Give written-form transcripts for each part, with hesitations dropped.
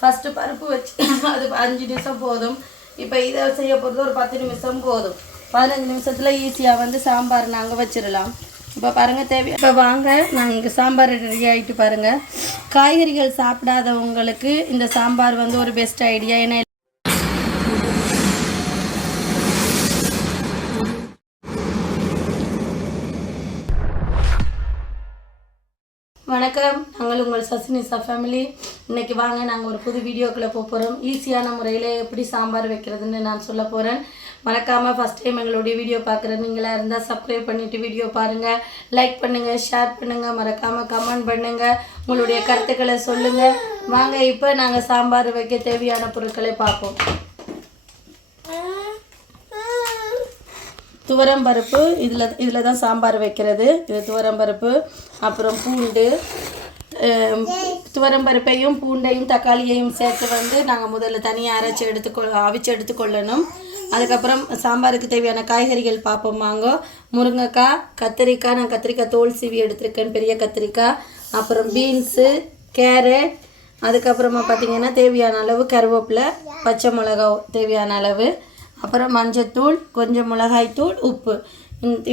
First பருப்பு வச்சு அது 5 நிமிஷம் போதும். இப்போ இதை செய்ய போகிறது ஒரு 10 நிமிஷம் போதும். 15 நிமிஷத்தில் ஈஸியாக வந்து சாம்பார் நாங்கள் வச்சிடலாம். இப்போ பாருங்கள் தேவை. இப்போ வாங்க நாங்கள் இங்கே சாம்பார் ரெடி ஆகிட்டு பாருங்கள். காய்கறிகள் சாப்பிடாதவங்களுக்கு இந்த சாம்பார் வந்து ஒரு பெஸ்ட் ஐடியா. ஏன்னா வணக்கம், நாங்கள் உங்கள் சசினிஷா ஃபேமிலி. இன்றைக்கி வாங்க நாங்கள் ஒரு புது வீடியோக்குள்ளே போகிறோம். ஈஸியான முறையில் எப்படி சாம்பார் வைக்கிறதுன்னு நான் சொல்ல போகிறேன். மறக்காமல் ஃபஸ்ட் டைம் எங்களுடைய வீடியோ பார்க்குற நீங்களாக இருந்தால் சப்ஸ்கிரைப் பண்ணிவிட்டு வீடியோ பாருங்கள், லைக் பண்ணுங்கள், ஷேர் பண்ணுங்கள், மறக்காமல் கமெண்ட் பண்ணுங்கள், உங்களுடைய கருத்துக்களை சொல்லுங்கள். வாங்க இப்போ நாங்கள் சாம்பார் வைக்க தேவையான பொருட்களை பார்ப்போம். துவரம்பருப்பு, இதில் தான் சாம்பார் வைக்கிறது. இது துவரம்பருப்பு, அப்புறம் பூண்டு. துவரம்பருப்பையும் பூண்டையும் தக்காளியையும் சேர்த்து வந்து நாங்கள் முதல்ல தனியாக அவிச்சு எடுத்துக்கொள்ளணும். அதுக்கப்புறம் சாம்பாருக்கு தேவையான காய்கறிகள் பார்ப்போம். வாங்க. முருங்கைக்காய், கத்திரிக்காய், நான் கத்திரிக்காய் தோல் சீவி எடுத்திருக்கேன், பெரிய கத்திரிக்காய். அப்புறம் பீன்ஸு, கேரட். அதுக்கப்புறமா பார்த்திங்கன்னா தேவையான அளவு கருவேப்பிலை, பச்சை மிளகா தேவையான அளவு, அப்புறம் மஞ்சத்தூள், கொஞ்சம் மிளகாய்த்தூள், உப்பு.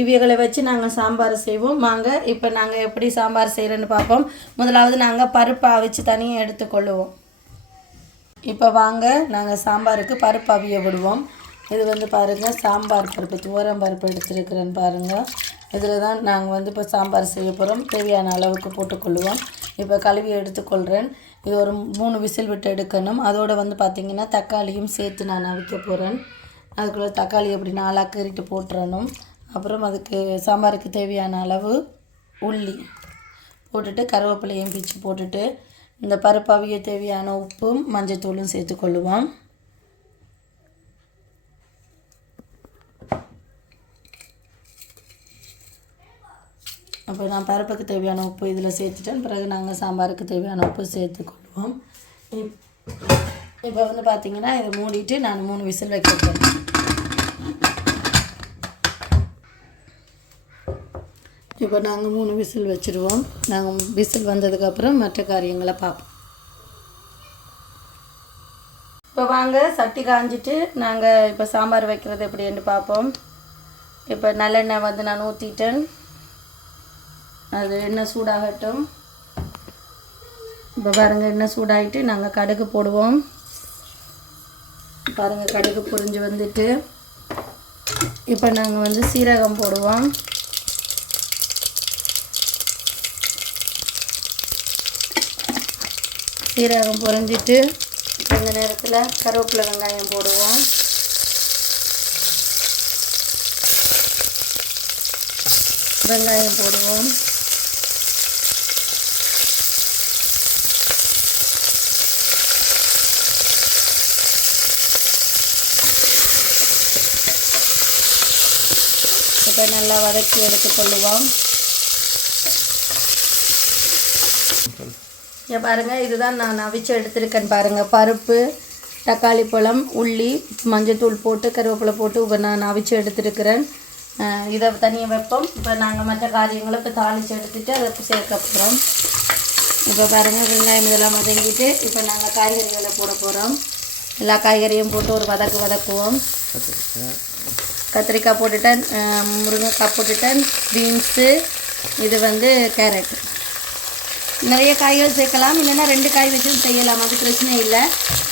இவைகளை வச்சு நாங்கள் சாம்பார் செய்வோம். வாங்க இப்போ நாங்கள் எப்படி சாம்பார் செய்கிறேன்னு பார்ப்போம். முதலாவது நாங்கள் பருப்பை அவிச்சு தனியாக எடுத்துக்கொள்ளுவோம். இப்போ வாங்க நாங்கள் சாம்பாருக்கு பருப்பு அவிய விடுவோம். இது வந்து பாருங்கள் சாம்பார் பருப்பு, துவரம் பருப்பு எடுத்துருக்குறேன்னு பாருங்கள். இதில் தான் நாங்கள் வந்து இப்போ சாம்பார் செய்ய போகிறோம். தேவையான அளவுக்கு போட்டுக்கொள்ளுவோம். இப்போ கழுவி எடுத்துக்கொள்கிறேன். இது ஒரு 3 விசில் விட்டு எடுக்கணும். அதோடு வந்து பார்த்திங்கன்னா தக்காளியும் சேர்த்து நான் அவிக்க போகிறேன். அதுக்குள்ளே தக்காளி எப்படி 4 கீறிட்டு போட்டுறணும். அப்புறம் அதுக்கு சாம்பாருக்கு தேவையான அளவு உள்ளி போட்டுட்டு கருவேப்பிலையும் பிச்சு போட்டுட்டு இந்த பருப்பு அவிய தேவையான உப்பும் மஞ்சத்தூளும் சேர்த்துக்கொள்ளுவோம். அப்போ நான் பருப்புக்கு தேவையான உப்பு இதில் சேர்த்துட்டேன். பிறகு நாங்கள் சாம்பாருக்கு தேவையான உப்பு சேர்த்துக்கொள்வோம். இப்போ வந்து பார்த்திங்கன்னா இதை மூடிட்டு நான் 3 விசில் வைக்க போகிறேன். இப்போ நாங்கள் 3 விசில் வச்சுருவோம். நாங்கள் விசில் வந்ததுக்கப்புறம் மற்ற காரியங்களை பார்ப்போம். இப்போ வாங்க சட்டி காஞ்சிட்டு நாங்கள் இப்போ சாம்பார் வைக்கிறது எப்படின்னு பார்ப்போம். இப்போ நல்லெண்ணெய் வந்து நான் ஊற்றிட்டேன். அது எண்ணெய் சூடாகட்டும். இப்போ பாருங்கள் எண்ணெய் சூடாகிட்டு நாங்கள் கடுகு போடுவோம். பாருங்கள் கடுகு பொரிஞ்சு வந்துட்டு இப்போ நாங்கள் வந்து சீரகம் போடுவோம். சீரகம் பொரிஞ்சிட்டு இந்த நேரத்தில் கருவேப்பிலை வெங்காயம் போடுவோம். வெங்காயம் போடுவோம். இப்போ நல்லா வதக்கி எடுத்துக்கொள்ளுவோம். இங்கே பாருங்கள் இதுதான் நான் அவிச்சு எடுத்துருக்கேன். பாருங்கள் பருப்பு, தக்காளி பழம், உள்ளி, மஞ்சத்தூள் போட்டு கருவேப்பிலை போட்டு இப்போ நான் அவிச்சு எடுத்துருக்கிறேன். இதை தனியாக வைப்போம். இப்போ நாங்கள் மற்ற காரியங்களை இப்போ தாளித்து எடுத்துகிட்டு அதை சேர்க்க போகிறோம். இப்போ பாருங்கள் வெங்காயம் இதெல்லாம் வதங்கிட்டு இப்போ நாங்கள் காய்கறிகளை போட போகிறோம். எல்லா காய்கறியும் போட்டு ஒரு வதக்குவோம். கத்திரிக்காய் போட்டுட்டேன், முருங்கைக்காய் போட்டுட்டேன், பீன்ஸு, இது வந்து கேரட். நிறைய காய்கள் சேர்க்கலாம், இல்லைன்னா 2 காய் வச்சும் செய்யலாம், அது பிரச்சனை இல்லை.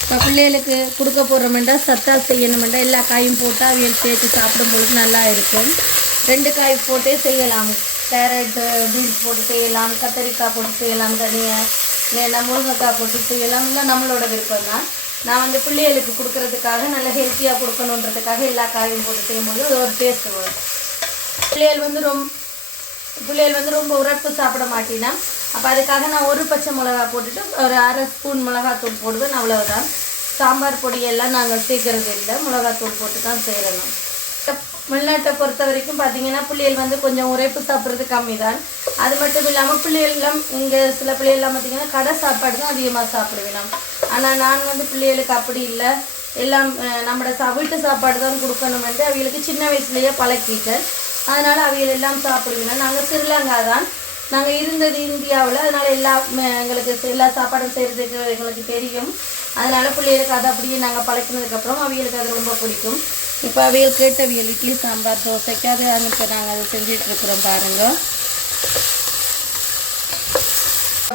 இப்போ பிள்ளைகளுக்கு கொடுக்க போகிறோமென்றால் சத்தாக செய்யணுமென்றால் எல்லா காயும் போட்டு அவியல் சேர்த்து சாப்பிடும்பொழுது நல்லா இருக்கும். 2 காய் போட்டே செய்யலாம். கேரட், பீன்ஸ் போட்டு செய்யலாம், கத்திரிக்காய் போட்டு செய்யலாம், தனியாக இல்லைன்னா முருங்கைக்காய் போட்டு செய்யலாம். இல்லை நம்மளோட விருப்பம் தான். நான் வந்து பிள்ளைகளுக்கு கொடுக்கறதுக்காக நல்லா ஹெல்த்தியாக கொடுக்கணுன்றதுக்காக எல்லா காயும் போட்டு செய்யும்போது அது ஒரு டேஸ்ட் வரும். பிள்ளைகள் வந்து ரொம்ப உரைப்பு சாப்பிட மாட்டேன்னா, அப்போ அதுக்காக நான் ஒரு பச்சை மிளகா போட்டுட்டு ஒரு 1/2 ஸ்பூன் மிளகாத்தூள் போடுவேன், அவ்வளவுதான். சாம்பார் பொடியெல்லாம் நாங்கள் சேர்க்கறது இல்லை, மிளகாத்தூள் போட்டு தான் செய்கிறோம். வெளிநாட்டை பொறுத்த வரைக்கும் பார்த்திங்கன்னா பிள்ளைகள் வந்து கொஞ்சம் உரைப்பு சாப்பிட்றது கம்மி தான். அது மட்டும் இல்லாமல் பிள்ளைகள்லாம் இங்கே சில பிள்ளைகள்லாம் பார்த்திங்கன்னா கடை சாப்பாடு தான் அதிகமாக சாப்பிடுவேன். ஆனால் நான் வந்து பிள்ளைகளுக்கு அப்படி இல்லை, எல்லாம் நம்மளோட வீட்டு சாப்பாடு தான் கொடுக்கணும் என்று அவங்களுக்கு சின்ன வயசுலேயே பழக்கிட்டேன். அதனால் அவியல் எல்லாம் சாப்பிடுவேன். நாங்கள் ஸ்ரீலங்கா தான், நாங்கள் இருந்தது இந்தியாவில், அதனால் எங்களுக்கு எல்லா சாப்பாடும் செய்கிறதுக்கு எங்களுக்கு தெரியும். அதனால் பிள்ளைகளுக்கு அதை அப்படியே நாங்கள் பழக்கினதுக்கப்புறம் அவியலுக்கு அது ரொம்ப பிடிக்கும். இப்போ அவியல் கேட்ட அவியல் இட்லி சாம்பார் தோசைக்கு அது இப்போ நாங்கள் அதை செஞ்சிட்ருக்குறோம் பாருங்கள்.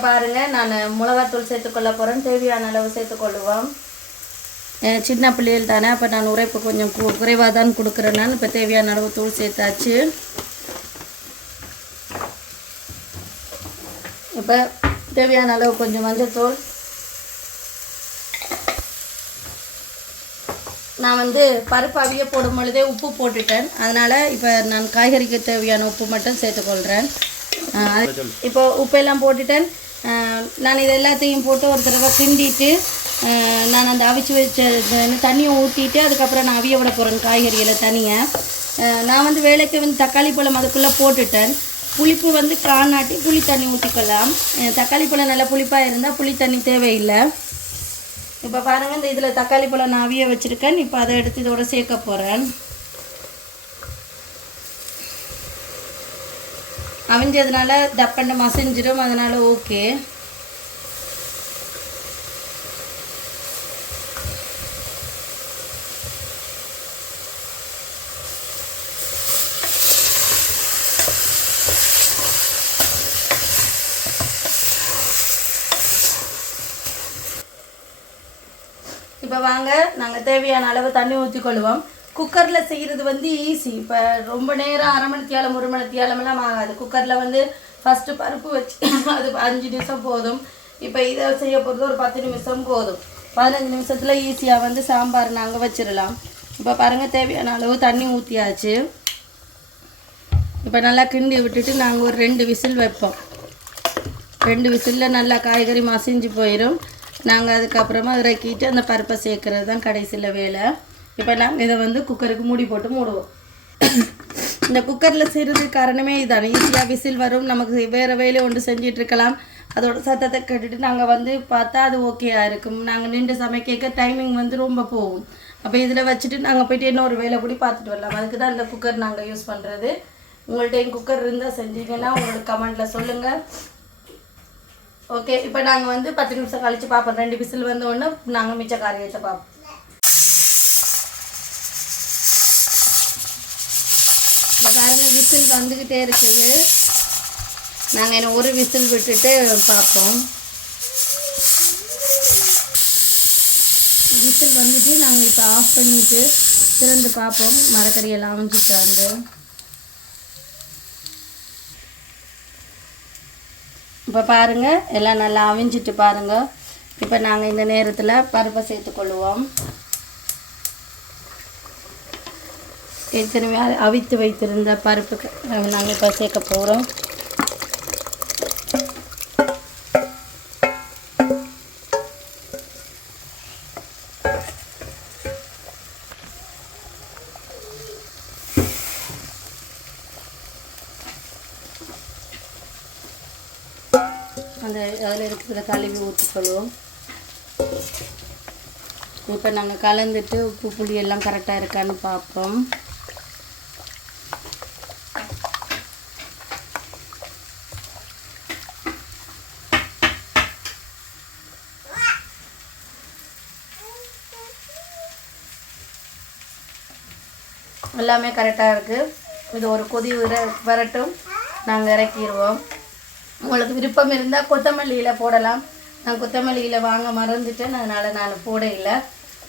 பாருங்கள், நான் மிளகாத்தூள் சேர்த்துக்கொள்ள போகிறேன். தேவையான அளவு சேர்த்துக்கொள்ளுவோம். சின்ன பிள்ளைகள் தானே, அப்போ நான் உரைப்பு கொஞ்சம் குறைவாக தான் கொடுக்குறேன். நான் இப்போ தேவையான அளவு தூள் சேர்த்தாச்சு. இப்போ தேவையான அளவு கொஞ்சம் மஞ்சள்தூள். நான் பருப்பு அவிய போடும் பொழுதே உப்பு போட்டுட்டேன். அதனால் இப்போ நான் காய்கறிக்கு தேவையான உப்பு மட்டும் சேர்த்துக்கொள்கிறேன். இப்போ உப்பெல்லாம் போட்டுட்டேன். நான் இது எல்லாத்தையும் போட்டு ஒரு தடவை கிண்டிட்டு நான் அந்த அவிச்சு வச்ச தண்ணியை ஊற்றிட்டு அதுக்கப்புறம் நான் அவிய விட போகிறேன் காய்கறிகளை தனியாக. நான் வேலைக்கு தக்காளி பழம் அதுக்குள்ளே போட்டுட்டேன். புளிப்பு காணாட்டி புளி தண்ணி ஊற்றிக்கலாம். தக்காளி பழம் நல்லா புளிப்பாக இருந்தால் புளி தண்ணி தேவையில்லை. இப்போ பாருங்கள், இந்த இதில் தக்காளி பழம் நான் அவிய வச்சுருக்கேன். இப்போ அதை எடுத்து இதோட சேர்க்க போகிறேன். அவிஞ்சதுனால டப்பண்டு மசிஞ்சிடும், அதனால் ஓகே. இப்போ வாங்க, நாங்கள் தேவையான அளவு தண்ணி ஊற்றிக்கொள்வோம். குக்கரில் செய்கிறது ஈஸி. இப்போ ரொம்ப நேரம் அரை மணித்தியாலம் 1 மணித்தியாலமெல்லாம் ஆகாது. குக்கரில் ஃபஸ்ட்டு பருப்பு வச்சு அது 5 நிமிஷம் போதும். இப்போ இதை செய்ய போகிறது ஒரு 10 நிமிஷம் போதும். 15 நிமிஷத்தில் ஈஸியாக சாம்பார் நாங்கள் வச்சிடலாம். இப்போ பாருங்கள், தேவையான அளவு தண்ணி ஊற்றியாச்சு. இப்போ நல்லா கிண்டி விட்டுட்டு நாங்கள் ஒரு 2 விசில் வைப்போம். 2 விசிலில் நல்லா காய்கறி மசிஞ்சு போயிடும். நாங்கள் அதுக்கப்புறமா இறக்கிட்டு அந்த பருப்பை சேர்க்குறது தான் கடைசியில் வேலை. இப்போ நாங்கள் இதை குக்கருக்கு மூடி போட்டு மூடுவோம். இந்த குக்கரில் செய்கிறதுக்கு காரணமே இதுதான். ஈஸியாக விசில் வரும். நமக்கு வேறு வேலை ஒன்று செஞ்சிட்ருக்கலாம். அதோட சத்தத்தை கேட்டுட்டு நாங்கள் பார்த்தா அது ஓகேயாக இருக்கும். நாங்கள் நின்று சமைக்க டைமிங் ரொம்ப போகும். அப்போ இதில் வச்சுட்டு நாங்கள் போய்ட்டு இன்னொரு வேலை கூடி பார்த்துட்டு வரலாம். அதுக்கு தான் இந்த குக்கர் நாங்கள் யூஸ் பண்ணுறது. உங்கள்கிட்ட குக்கர் இருந்தால் செஞ்சீங்கன்னா உங்களுக்கு கமெண்டில் சொல்லுங்கள். ஓகே, இப்போ நாங்கள் 10 நிமிஷம் கழித்து பார்ப்போம். 2 விசில் ஒன்று நாங்கள் மிச்ச காரியத்தை பார்ப்போம். இப்போ பாருங்கள், விசில் வந்துக்கிட்டே இருக்குது. நாங்கள் என்ன ஒரு விசில் விட்டுட்டு பார்ப்போம். விசில் வந்துட்டு நாங்கள் இப்போ ஆஃப் பண்ணிவிட்டு திறந்து பார்ப்போம். மரக்கறியெல்லாம் அவிஞ்சிட்டு இப்போ பாருங்கள், எல்லாம் நல்லா அவிஞ்சிட்டு பாருங்கள். இப்போ நாங்கள் இந்த நேரத்தில் பருப்பை சேர்த்துக்கொள்ளுவோம். ஏற்கனவே அவித்து வைத்திருந்த பருப்புக்கு நாங்கள் இப்போ சேர்க்க போகிறோம். அதில் இருக்கிறத கழுவி ஊற்றிக்கொள்வோம். இப்போ நாங்கள் கலந்துட்டு உப்பு புளி எல்லாம் கரெக்டாக இருக்கான்னு பார்ப்போம். எல்லாமே கரெக்டாக இருக்குது. இது ஒரு கொதி வரட்டும், நாங்கள் இறக்கிடுவோம். உங்களுக்கு விருப்பம் இருந்தால் கொத்தமல்லியில் போடலாம். நான் கொத்தமல்லியில் வாங்க மறந்துட்டேன், அதனால் நான் போட இல்லை.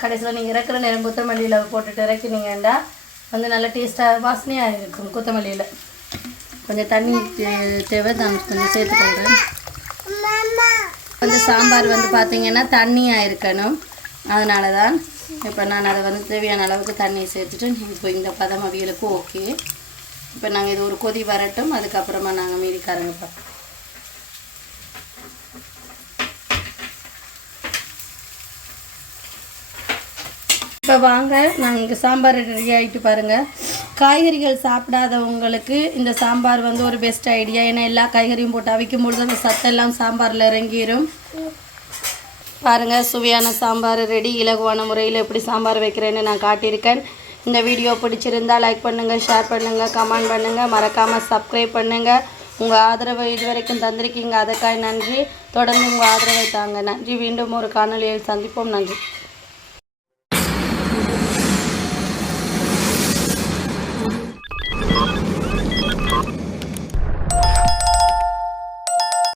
கடைசியில் நீங்கள் இறக்குற நேரம் கொத்தமல்லியில் போட்டுட்டு இறக்கினீங்கன்னா நல்லா டேஸ்ட்டாக வாசனையாக இருக்கும். கொத்தமல்லியில் கொஞ்சம் தண்ணி தேவை, நான் கொஞ்சம் சேர்த்துக்கொள்கிறேன். கொஞ்சம் சாம்பார் பார்த்தீங்கன்னா தண்ணியாக இருக்கணும், அதனால தான் இப்போ நான் அதை தேவையான அளவுக்கு தண்ணியை சேர்த்துட்டு இப்போ இந்த பதம் அவியலுக்கு ஓகே. இப்போ நாங்கள் இது ஒரு கொதி வரட்டும், அதுக்கப்புறமா நாங்கள் மீதிக்காரங்க பார்ப்போம். இப்போ வாங்க, நாங்கள் இங்கே சாம்பார் ரெடி ஆகிட்டு பாருங்கள். காய்கறிகள் சாப்பிடாதவங்களுக்கு இந்த சாம்பார் ஒரு பெஸ்ட் ஐடியா. ஏன்னா எல்லா காய்கறியும் போட்டு அவிக்கும் பொழுது அந்த சத்தெல்லாம் சாம்பாரில் இறங்கிடும். பாருங்கள், சுவையான சாம்பார் ரெடி. இலகுவான முறையில் எப்படி சாம்பார் வைக்கிறேன்னு நான் காட்டியிருக்கேன். இந்த வீடியோ பிடிச்சிருந்தால் லைக் பண்ணுங்கள், ஷேர் பண்ணுங்கள், கமெண்ட் பண்ணுங்கள், மறக்காமல் சப்ஸ்கிரைப் பண்ணுங்கள். உங்கள் ஆதரவை இதுவரைக்கும் தந்திருக்கீங்க, அதுக்காக நன்றி. தொடர்ந்து உங்கள் ஆதரவை தாங்க. நன்றி. மீண்டும் ஒரு காணொளியில் சந்திப்போம். நன்றி.